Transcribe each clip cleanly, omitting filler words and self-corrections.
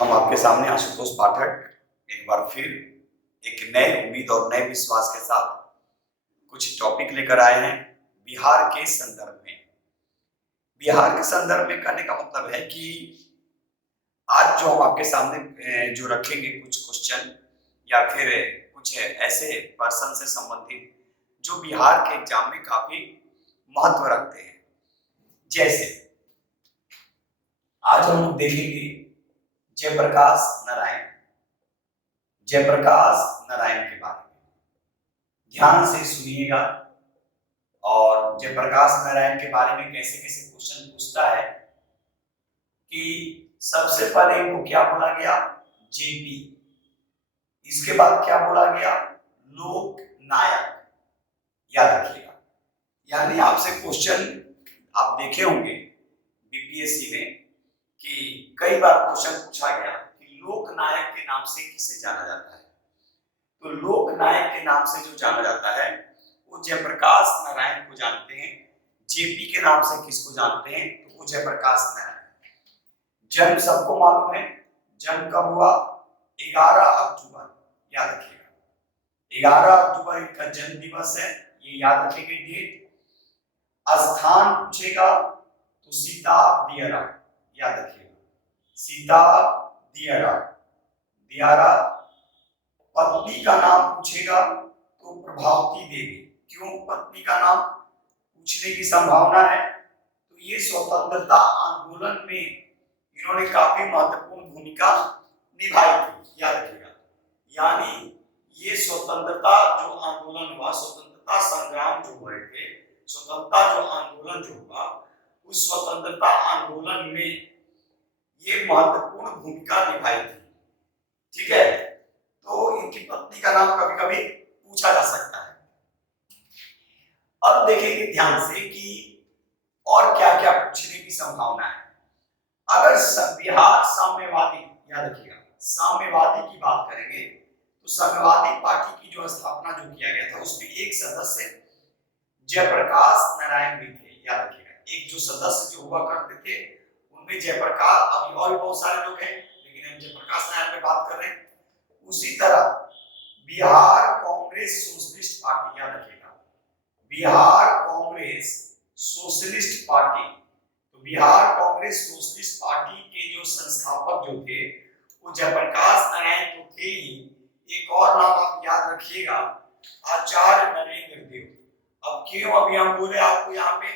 हम आपके सामने आशुतोष पाठक एक बार फिर एक नए उम्मीद और नए विश्वास के साथ कुछ टॉपिक लेकर आए हैं बिहार के संदर्भ में। बिहार के संदर्भ में कहने का मतलब है कि आज जो हम आपके सामने जो रखेंगे कुछ क्वेश्चन या फिर कुछ ऐसे पर्सन से संबंधित जो बिहार के एग्जाम में काफी महत्व रखते हैं। जैसे आज हम लोग देखेंगे जयप्रकाश नारायण के बारे में। ध्यान से सुनिएगा और जयप्रकाश नारायण के बारे में कैसे कैसे क्वेश्चन पूछता है कि सबसे पहले इनको क्या बोला गया, जेपी। इसके बाद क्या बोला गया, लोक नायक। याद रखिएगा, यानी आपसे क्वेश्चन आप देखे होंगे बीपीएससी में कि कई बार क्वेश्चन पूछा गया कि लोक नायक के नाम से किसे जाना जाता है। तो लोक नायक के नाम से जो जाना जाता है वो जयप्रकाश नारायण को जानते हैं। जेपी के नाम से किसको जानते हैं, तो वो जयप्रकाश नारायण। जन्म सबको मालूम है, जन्म कब हुआ, 11 अक्टूबर। याद रखिएगा 11 अक्टूबर इनका जन्म दिवस है, ये याद रखेंगे डेट। स्थान पूछेगा तो सीता दियरा। याद रखिएगा सीता दियरा। पत्नी का नाम पूछेगा तो प्रभावती देवी। क्यों पत्नी का नाम पूछने की संभावना है, तो ये स्वतंत्रता आंदोलन में इन्होंने काफी महत्वपूर्ण भूमिका निभाई थी। याद रखिएगा, यानी ये स्वतंत्रता जो आंदोलन हुआ, स्वतंत्रता संग्राम जो हुए थे, स्वतंत्रता जो आंदोलन जो हुआ, उस स्वतंत्रता आंदोलन में ये महत्वपूर्ण भूमिका निभाई थी। ठीक है, तो इनकी पत्नी का नाम कभी कभी पूछा जा सकता है। अब देखेंगे ध्यान से कि और क्या क्या पूछने की संभावना है। अगर बिहार साम्यवादी, याद रखिएगा साम्यवादी की बात करेंगे तो साम्यवादी पार्टी की जो स्थापना जो किया गया था उसमें एक सदस्य जयप्रकाश नारायण भी थे। याद रखिएगा, एक जो सदस्य जो हुआ करते थे उनमें जयप्रकाश, अभी और भी बहुत सारे लोग हैं लेकिन हम जयप्रकाश नारायण पे बात कर रहे हैं। उसी तरह बिहार कांग्रेस सोशलिस्ट पार्टी, याद रखिएगा बिहार कांग्रेस सोशलिस्ट पार्टी। तो बिहार कांग्रेस सोशलिस्ट पार्टी के जो संस्थापक जो थे वो जयप्रकाश नारायण तो थे ही, एक और नाम आप याद रखिएगा, आचार्य नरेंद्र देव। अब क्यों अभी हम बोले आपको यहाँ पे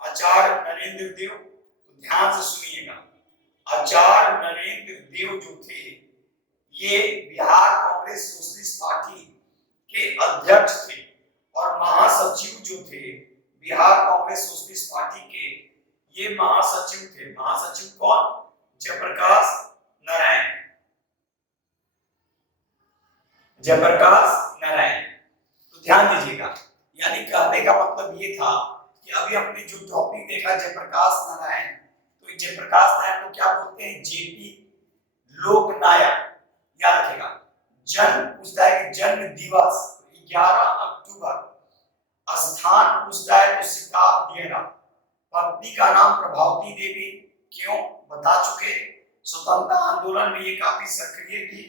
आचार्य नरेंद्र देव, तो ध्यान से सुनिएगा। आचार्य नरेंद्र देव जो थे ये बिहार कांग्रेस सोशलिस्ट पार्टी के अध्यक्ष थे और महासचिव जो थे बिहार कांग्रेस सोशलिस्ट पार्टी के, ये महासचिव थे। महासचिव कौन, जयप्रकाश नारायण। तो ध्यान दीजिएगा, यानी कहने का मतलब ये था कि अभी हमने जो टॉपिक देखा जयप्रकाश नारायण, तो जयप्रकाश नारायण को क्या बोलते हैं, जेपी लोक नायक। याद रखिएगा, जन्म पूछता है कि जन्म दिवस 11 अक्टूबर। स्थान पूछता है तो सीता दियरा। पत्नी का नाम प्रभावती देवी। क्यों, बता चुके, स्वतंत्रता आंदोलन में ये काफी सक्रिय थी।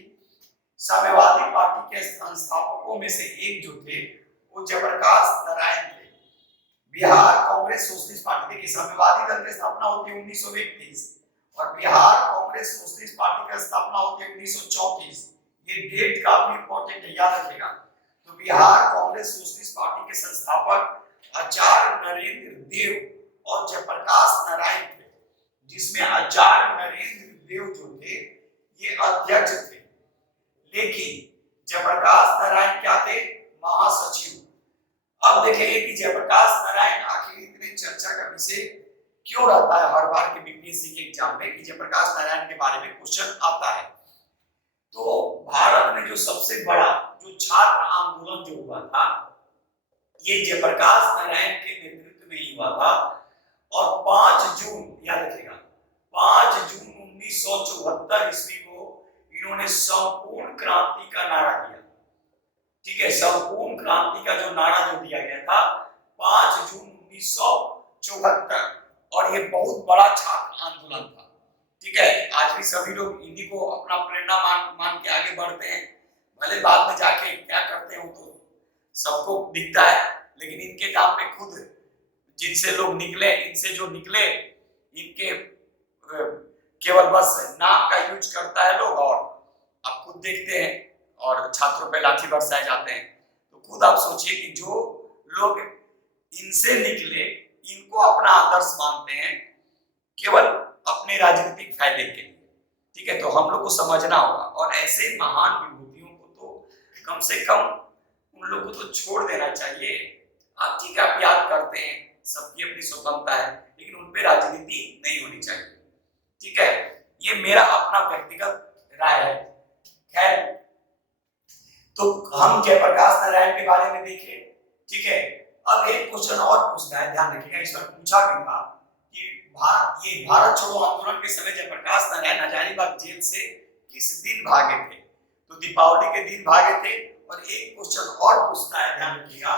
साम्यवादी पार्टी के संस्थापकों में से एक जो थे वो जयप्रकाश नारायण थे। बिहार कांग्रेस सोशलिस्ट पार्टी, देखिए साम्यवादी दल की स्थापना होती है 1931 और बिहार कांग्रेस सोशलिस्ट पार्टी की स्थापना होती है 1934। ये डेट काफी इंपॉर्टेंट है, याद रखिएगा। तो बिहार कांग्रेस सोशलिस्ट पार्टी के संस्थापक आचार्य नरेंद्र देव और जयप्रकाश नारायण थे, जिसमें आचार्य नरेंद्र देव जो थे ये अध्यक्ष थे, लेकिन जयप्रकाश नारायण क्या थे, महासचिव। अब देखेंगे कि जयप्रकाश नारायण आखिर इतने चर्चा का विषय क्यों रहता है हर बार के बीपीएससी के एग्जाम में कि जयप्रकाश नारायण के बारे में क्वेश्चन आता है। तो भारत में जो सबसे बड़ा जो छात्र आंदोलन जो हुआ था ये जयप्रकाश नारायण के नेतृत्व में ही हुआ था और 5 जून, याद रखिएगा 5 जून 1974 ईस्वी को इन्होंने संपूर्ण क्रांति का नारा दिया। ठीक है, संपूर्ण क्रांति का जो नारा जो दिया गया था 5 जून 1974, और ये बहुत बड़ा छात्र आंदोलन था। ठीक है, आज भी सभी लोग इन्हीं को अपना प्रेरणा मान के आगे बढ़ते हैं। भले बाद में जाके क्या करते हैं वो तो सबको दिखता है, लेकिन इनके काम पे खुद जिनसे लोग निकले, इनसे जो निकले, इनके केवल बस नाम का यूज करता है लोग, और आप खुद देखते हैं और छात्रों पे लाठी बरसाए जाते हैं। तो खुद आप सोचिए कि जो लोग इनसे निकले, इनको अपना आदर्श मानते हैं केवल अपने राजनीतिक फायदे के लिए, ठीक है। तो हम लोग को समझना होगा, और ऐसे महान विभूतियों को तो कम से कम उन लोगों को तो छोड़ देना चाहिए। आप ठीक है, आप याद करते हैं, सबकी अपनी स्वतंत्रता है, लेकिन उन पे राजनीति नहीं होनी चाहिए, ठीक है। ये मेरा अपना व्यक्तिगत राय है। खैर, तो हम जयप्रकाश नारायण के बारे में देखें, ठीक है। अब एक क्वेश्चन और पूछना है, ध्यान रखिएगा, इस पर पूछा भी था कि ये भारत छोड़ो आंदोलन के समय जयप्रकाश नारायण हजारीबाग जेल से किस दिन भागे थे? तो दीपावली के दिन भागे थे। और एक क्वेश्चन और पूछता है, ध्यान रखिएगा,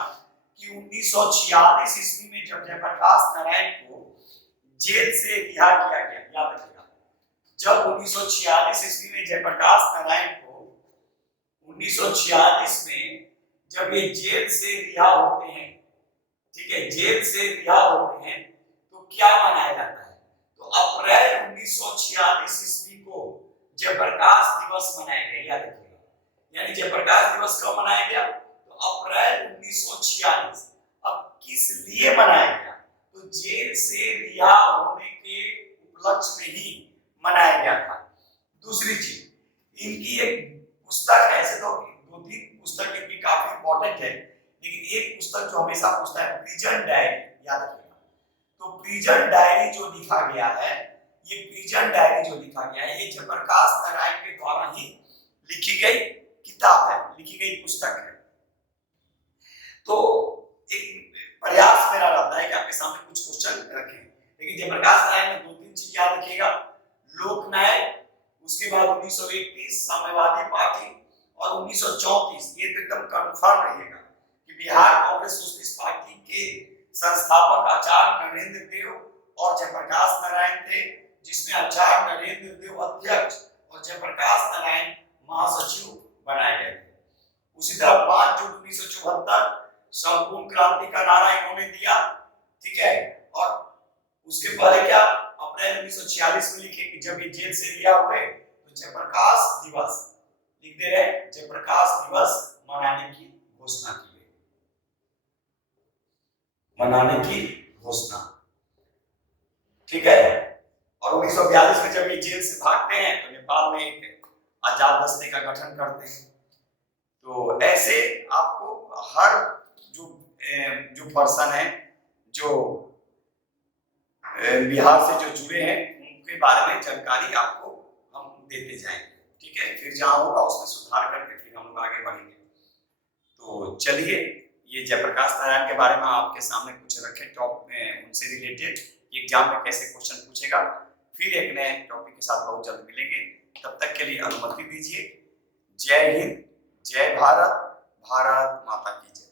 कि 1946 ईस्वी में जब जयप्रकाश नारायण को जेल से रिहा किया गया, याद रखिएगा, जब 1946 ईस्वी में जयप्रकाश नारायण को 1946 में जब ये जेल से रिहा होते हैं, ठीक है, जेल से रिहा होते हैं, तो क्या मनाया जाता है? तो अप्रैल 1946 ईस्वी को जयप्रकाश दिवस मनाया गया, याद रखिएगा। यानी जयप्रकाश दिवस कब मनाया गया? तो अप्रैल 1946। अब किस लिए मनाया गया? तो जेल से रिहा होने के उपलक्ष्य में ही मनाया गया था। दूसरी चीज, इनकी एक पुस्तक है, ऐसे तो 2-3 पुस्तक इनकी काफी इंपॉर्टेंट है, लेकिन एक पुस्तक जो हमेशा पूछता है, प्रिजन डायरी, याद रखिएगा। तो प्रिजन डायरी जो लिखा गया है, ये प्रिजन डायरी जो लिखा गया है, ये जयप्रकाश नारायण के द्वारा ही लिखी गई किताब है, लिखी गई पुस्तक है। तो एक प्रयास मेरा रहता है कि आपके सामने कुछ क्वेश्चन रखें, लेकिन जयप्रकाश नारायण में 2-3 चीज याद रखिएगा, लोकनायक, उसके बाद 1931 साम्यवादी पार्टी, और 1934, ये तो एकदम कंफर्म रहिएगा कि बिहार कांग्रेस सोशलिस्ट पार्टी के संस्थापक आचार्य नरेंद्र देव और जयप्रकाश नारायण थे, जिसमें आचार्य नरेंद्र देव अध्यक्ष और जयप्रकाश नारायण महासचिव बनाए गए थे। उसी तरह 5 जून 1974 संपूर्ण क्रांति का नारा इन्होंने दिया, ठीक है। और उसके पहले क्या, अप्रैल 1946 में लिखे कि जब ये जेल से रिहा हुए तो जयप्रकाश दिवस लिख दे रहे, जयप्रकाश दिवस मनाने की घोषणा की गई, मनाने की घोषणा, ठीक है। और 1942 में जब ये जेल से भागते हैं तो नेपाल में एक आजाद दस्ते का गठन करते हैं। तो ऐसे आपको हर जो पर्सन है, जो बिहार से जो जुड़े हैं, उनके बारे में जानकारी आपको हम देते जाएंगे, ठीक है। फिर जहां होगा उसमें सुधार करके फिर हम लोग आगे बढ़ेंगे। तो चलिए, ये जयप्रकाश नारायण के बारे में आपके सामने कुछ रखे टॉप में, उनसे रिलेटेड एग्जाम में कैसे क्वेश्चन पूछेगा। फिर एक नए टॉपिक के साथ बहुत जल्द मिलेंगे, तब तक के लिए अनुमति दीजिए। जय हिंद, जय भारत, भारत माता की जय।